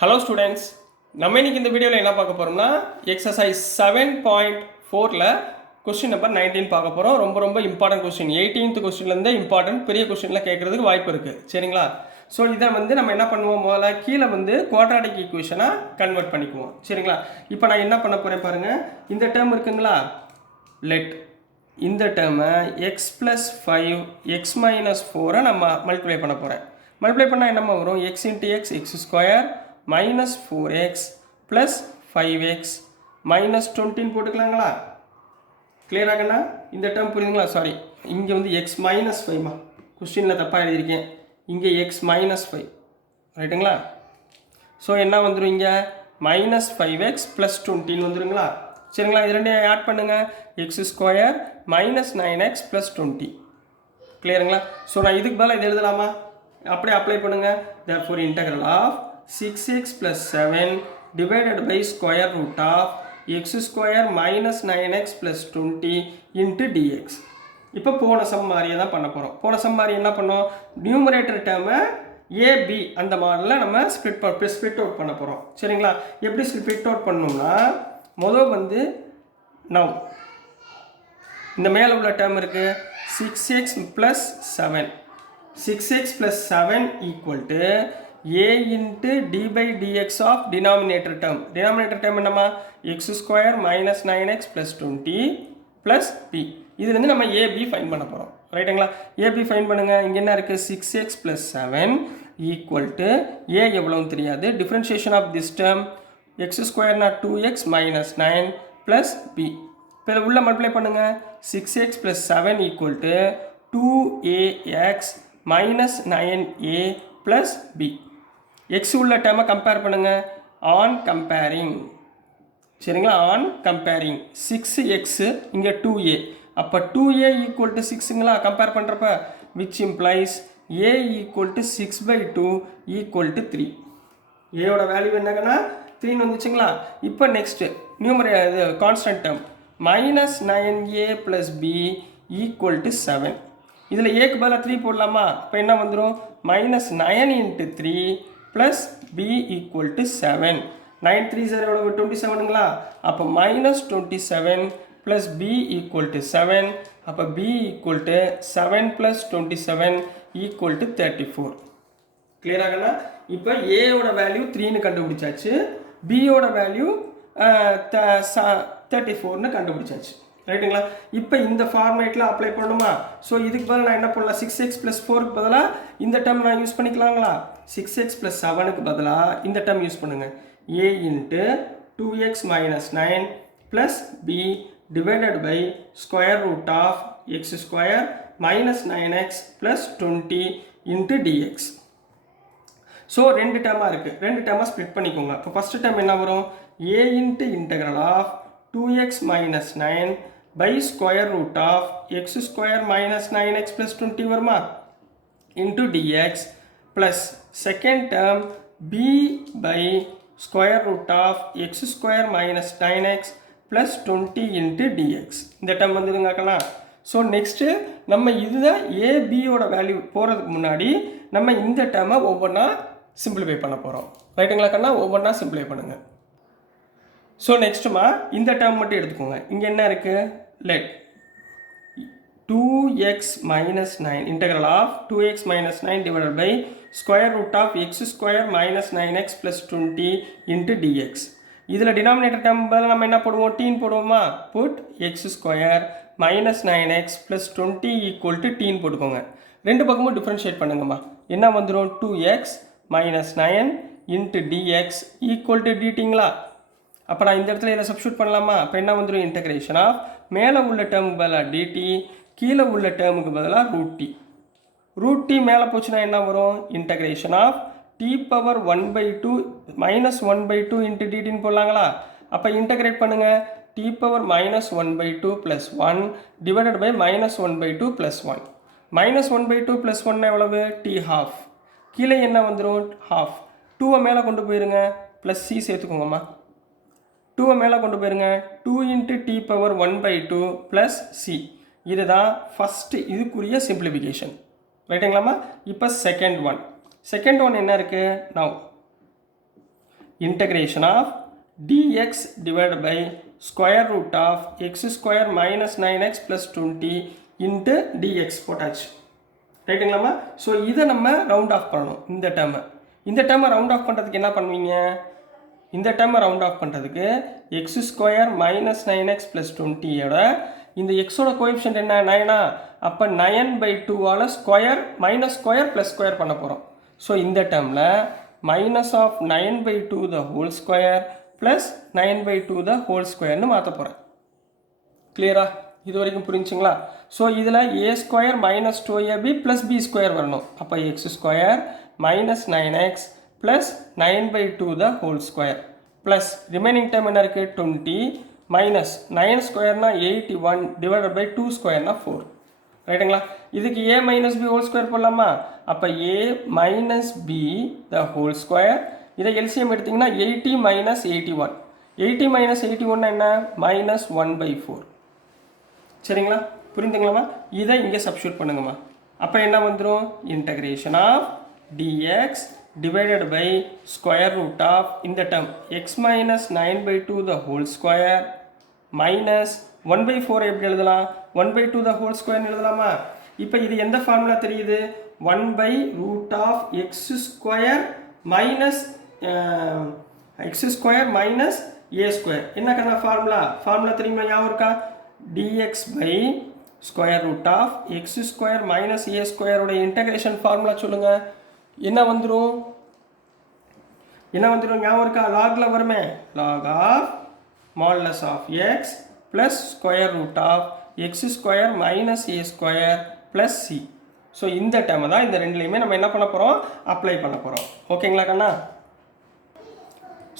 Hello students, நம்ம இன்னைக்கு இந்த வீடியோவில் என்ன பார்க்க போகிறோம்னா எக்ஸசைஸ் 7.4ல கொஸ்டின் நம்பர் 19 பார்க்க போகிறோம். ரொம்ப இம்பார்ட்டன்ட் கொஸ்டின். 18th கொஸ்டின்லேருந்து இம்பார்ட்டன்ட் பெரிய கொஸ்டினில் கேட்குறதுக்கு வாய்ப்பு இருக்குது. சரிங்களா? ஸோ இதை நம்ம என்ன பண்ணுவோம், முதல்ல கீழே குவாட்ராட்டிக் ஈக்குவேஷனாக கன்வெர்ட் பண்ணிக்குவோம். சரிங்களா? இப்போ நான் என்ன பண்ண போகிறேன் பாருங்கள். இந்த டேர்ம் இருக்குங்களா, லெட் இந்த டேர்மை எக்ஸ் ப்ளஸ் 5 எக்ஸ் மைனஸ் 4 நம்ம மல்டிப்ளை பண்ண போகிறேன். மல்டிப்ளை பண்ணால் என்னம்மா வரும், x into x x square minus 4x plus 5x minus 20 போட்டுக்கலாங்களா? கிளியர் ஆகண்ணா? இந்த டேர்ம் புரியுதுங்களா? சாரி, இங்கே x minus 5மா, கொஸ்டினில் தப்பாக எழுதியிருக்கேன். இங்கே x minus 5 ரைட்டுங்களா? ஸோ என்ன வந்துடும், இங்கே minus 5x plus 20 வந்துடுங்களா? சரிங்களா? இது ரெண்டையும் ஆட் பண்ணுங்கள், x square minus 9x plus 20. கிளியருங்களா? ஸோ நான் இதுக்கு பதிலாக இது எழுதலாமா? அப்படியே அப்ளை பண்ணுங்கள். therefore integral of 6x plus 7 divided by square root of x square minus 9x plus 20 into dx. இப்போ போன சம் மாதிரியே தான் பண்ண போகிறோம். போன சம் மாதிரி என்ன பண்ணோம், நியூமரேட்டர் டேர்மை ஏபி அந்த மாடலில் நம்ம ஸ்ப்ளிட் அவுட் பண்ண போகிறோம். சரிங்களா? எப்படி ஸ்ப்ளிட் அவுட் பண்ணோம்னா, முதல் நவ் இந்த மேலே உள்ள டேர்ம் இருக்குது 6x plus 7 6x plus 7 equal to a into d by dx of denominator term. Denominator term என்னமா, x square minus 9x plus 20 plus b. இதுலேருந்து நம்ம ab ஃபைண்ட் பண்ண போகிறோம். ரைட்டுங்களா? ab ஃபைண்ட் பண்ணுங்க. இங்கே என்ன இருக்குது, 6x plus 7 equal to a எவ்வளோன்னு தெரியாது. differentiation of this term x square na 2x minus 9 plus b. இப்போ இதை உள்ள மல்டிப்ளை பண்ணுங்க. 6x plus 7 equal to 2ax minus 9a plus b. x உள்ள டேர்மை கம்பேர் பண்ணுங்க. ஆன் கம்பேரிங், சரிங்களா? ஆன் கம்பேரிங் 6x இங்கே 2a, அப்போ 2a ஈக்குவல் டு 6ங்களா கம்பேர் பண்ணுறப்ப, which implies a equal to 6/2 equal to 3. ஏயோட வேல்யூ என்னங்கன்னா 3 வந்துச்சுங்களா? இப்போ நெக்ஸ்ட் இது constant term minus 9a plus b equal to 7. இதில் ஏக்கு பதிலாக 3 போடலாமா? இப்போ என்ன வந்துடும், minus 9 into 3 plus b equal to 7. 9 3 எவ்வளவு, 27ங்களா? அப்போ minus 27 plus b equal to 7. அப்போ b equal to 7 plus 27 equal to 34. Clear ஆகனா? இப்போ a ஓட வேல்யூ 3ன்னு கண்டுபிடிச்சாச்சு, b ஓட வேல்யூ 34ன்னு கண்டுபிடிச்சாச்சு. ரைட்டுங்களா? இப்போ இந்த ஃபார்மேட்டில் அப்ளை பண்ணணுமா? ஸோ இதுக்கு பதிலாக நான் என்ன பண்ணலாம், 6x plus 4க்கு பதிலாக இந்த டேர்ம் நான் யூஸ் பண்ணிக்கலாங்களா? 6x plus 7க்கு பதிலாக இந்த டேர்ம் யூஸ் பண்ணுங்கள். a into 2x minus 9 plus b divided by square root of x square minus 9x plus 20 into dx. So ரெண்டு டேர்மாக இருக்குது, ரெண்டு டேர்மாக ஸ்ப்ளிட் பண்ணிக்கோங்க. இப்போ ஃபஸ்ட்டு டேர்ம் என்ன வரும், a into integral of 2x minus 9 by square root of x square minus 9x plus 20 வருமா, into dx plus second term b by square root of x square minus 9x plus 20 into dx. இந்த term வந்துருங்கக்கலாம். So next நம்ம இதுதான் ஏபியோட value போகிறதுக்கு முன்னாடி நம்ம இந்த டேர்மை ஒவ்வொன்றா சிம்பிளிஃபை பண்ண போகிறோம். ரைட்டுங்களா கண்ணா? ஒவ்வொன்றா சிம்பிளிஃபை பண்ணுங்கள். ஸோ நெக்ஸ்ட்டுமா இந்த டேர்ம் மட்டும் எடுத்துக்கோங்க. இங்கே என்ன இருக்குது, let 2x minus 9 integral of 2x minus 9 divided by square root of x square minus 9x plus 20 into dx. இதில் டினாமினேட்டர் டேர்ம் பதில் நம்ம என்ன போடுவோம், டீன் போடுவோமா? Put x square minus 9x plus 20 equal to டீன் போட்டுக்கோங்க. ரெண்டு பக்கமும் டிஃப்ரென்ஷியேட் பண்ணுங்கம்மா. என்ன வந்துடும், 2x minus 9 into dx equal to dtங்களா? அப்போ நான் இந்த இடத்துல இதில் சப்ஸ்டியூட் பண்ணலாமா? அப்போ என்ன வந்துடும், இன்டகிரேஷன் ஆஃப் மேலே உள்ள டேர்முக்கு பதிலாக dt, கீழே உள்ள டேர்முக்கு பதிலாக ரூட் டி. ரூட் டி மேலே போச்சுன்னா என்ன வரும், integration of t power 1/2 minus 1/2 into டிடின்னு போடலாங்களா? அப்போ இன்டகிரேட் பண்ணுங்கள். t power minus 1/2 plus 1 divided by minus 1/2 plus 1. Minus 1/2 plus 1 எவ்வளவு, t half. கீழே என்ன வந்துடும், half. 2 மேலே கொண்டு போயிருங்க, ப்ளஸ் c சேர்த்துக்கோங்கம்மா. 2 மேலே கொண்டு போயிருங்க, 2 into t power 1/2 plus c. இதுதான் ஃபஸ்ட்டு இதுக்குரிய சிம்பிளிஃபிகேஷன். ரைட்டுங்களாம்மா? இப்போ செகண்ட் ஒன் என்ன இருக்குது, now integration of dx divided by square root of x square minus 9x plus 20 into dx போட்டாச்சு ரைட்டுங்களாமா. ஸோ இதை நம்ம ரவுண்ட் ஆஃப் பண்ணணும். இந்த டேர்மை ரவுண்ட் ஆஃப் பண்ணுறதுக்கு என்ன பண்ணுவீங்க, இந்த டேர்மை ரவுண்ட் ஆஃப் பண்ணுறதுக்கு x square minus 9x plus 20யோட இந்த எக்ஸோட கோஎஃபிஷியன்ட் என்ன 9, அப்போ 9/2ஆல் square minus square plus square பண்ண போகிறோம். ஸோ இந்த டேர்மில் minus of 9/2 the whole square plus 9/2 the whole ஸ்கொயர்னு மாற்ற போகிறேன். கிளியரா, இது வரைக்கும் புரிஞ்சுங்களா? ஸோ இதில் a square minus 2ab plus b square வரணும். அப்போ x square minus 9x plus 9/2 the whole square plus remaining term என்ன இருக்குது 20 மைனஸ் 9 ஸ்கொயர்னா 81 டிவைடட் பை 2 ஸ்கொயர்னா 4. ரைட்டுங்களா? இதுக்கு a minus b whole square போடலாமா? அப்போ a minus b the whole square. இதை எல்சிஎம் எடுத்திங்கன்னா 80 மைனஸ் 81. 80 மைனஸ் 81 என்ன மைனஸ் 1/4. சரிங்களா, புரிந்துங்களாமா? இதை இங்கே சப்ஸ்டியூட் பண்ணுங்கம்மா. அப்போ என்ன வந்துடும், integration of dx divided by square root of இந்த term x minus 9/2 the whole square minus 1/4 எப்படி எழுதலாம், 1/2 the whole square எழுதலாமா? இப்போ இது எந்த ஃபார்முலா தெரியுது, 1/root of x square minus a square. என்ன கண்ணா ஃபார்முலா தெரியுமா, ஞாபகம் இருக்கா? dx by square root of x square minus a square உடைய இன்டகிரேஷன் ஃபார்முலா சொல்லுங்க. என்ன வந்துடும் ஞாபகம் இருக்கா? லாக்ல வருமே, log of modulus of x plus square root of x square minus a square plus c. So இந்த டேர்மை தான் இந்த ரெண்டுலையுமே நம்ம என்ன பண்ண போகிறோம், அப்ளை பண்ண போகிறோம். ஓகேங்களா கண்ணா?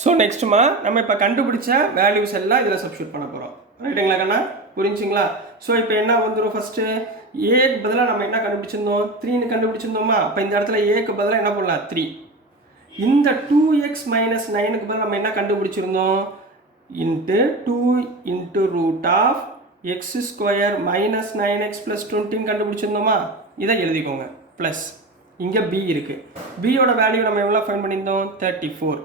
ஸோ நெக்ஸ்ட்டுமா நம்ம இப்போ கண்டுபிடிச்ச வேல்யூஸ் எல்லாம் இதில் சப்ஸ்டியூட் பண்ண போகிறோம். ரைட்டுங்களா கண்ணா, புரிஞ்சுங்களா? ஸோ இப்போ என்ன வந்துடும், ஃபஸ்ட்டு ஏக்கு பதிலாக நம்ம என்ன கண்டுபிடிச்சிருந்தோம், 3ன்னு கண்டுபிடிச்சிருந்தோமா? அப்போ இந்த இடத்துல ஏக்கு பதிலாக என்ன பண்ணலாம், 3. இந்த 2x மைனஸ் 9க்கு பதிலாக நம்ம என்ன கண்டுபிடிச்சிருந்தோம், into 2 into root of x square minus 9x plus 20 கண்டுபிடிச்சிருந்தோமா? இதை எழுதிக்கோங்க. ப்ளஸ் இங்கே b இருக்குது, பியோட வேல்யூ நம்ம எவ்வளோ ஃபைண்ட் பண்ணியிருந்தோம், 34.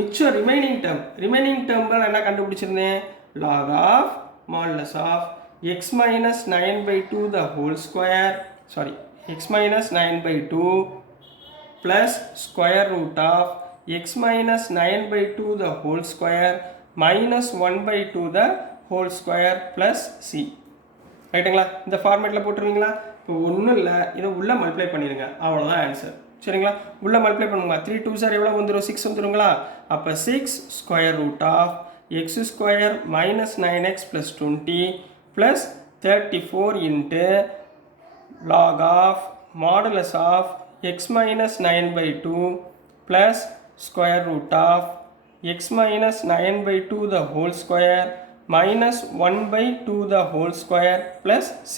மிச்சம் ரிமைனிங் டேர்ம் என்ன கண்டுபிடிச்சிருந்தேன், log of modulus of x minus 9/2 the whole square, x minus 9/2 plus square root of x minus 9/2 the whole square minus 1/2 the whole square plus c. ரைட்டுங்களா? இந்த ஃபார்மேட்டில் போட்டுருவீங்களா? இப்போ ஒன்றும் இல்லை, இதை உள்ளே மல்டிப்ளை பண்ணிடுங்க, அவ்வளோதான் ஆன்சர். சரிங்களா, உள்ளே மல்டிப்ளை பண்ணுங்க. 3 2 சார் எவ்வளோ வந்துடும், 6 வந்துடுங்களா? அப்போ 6 square root of x square minus 9x plus 20 plus 34 into log of modulus of x minus 9/2 plus square root of x minus 9/2 the whole square minus 1/2 the whole square plus c.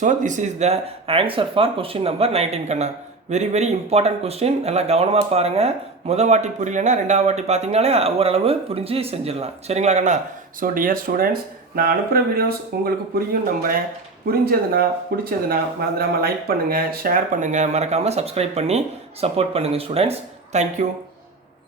So this is the answer for question number 19 கண்ணா. Very important question, நல்லா கவனமாக பாருங்கள். முதல் வாட்டி புரியலன்னா ரெண்டாவது வாட்டி பார்த்தீங்கனாலே ஓரளவு புரிஞ்சு செஞ்சிடலாம். சரிங்களா கண்ணா? ஸோ டியர் ஸ்டூடெண்ட்ஸ், நான் அனுப்புகிற வீடியோஸ் உங்களுக்கு புரியும் நம்புகிறேன். புரிஞ்சதுன்னா பிடிச்சதுன்னா மறந்துடாமல் லைக் பண்ணுங்கள், ஷேர் பண்ணுங்கள், மறக்காமல் சப்ஸ்கிரைப் பண்ணி சப்போர்ட் பண்ணுங்கள் ஸ்டூடெண்ட்ஸ். தேங்க்யூ.